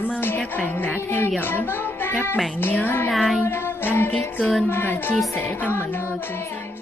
cảm ơn các bạn đã theo dõi. Các bạn nhớ like, đăng ký kênh và chia sẻ cho mọi người cùng xem.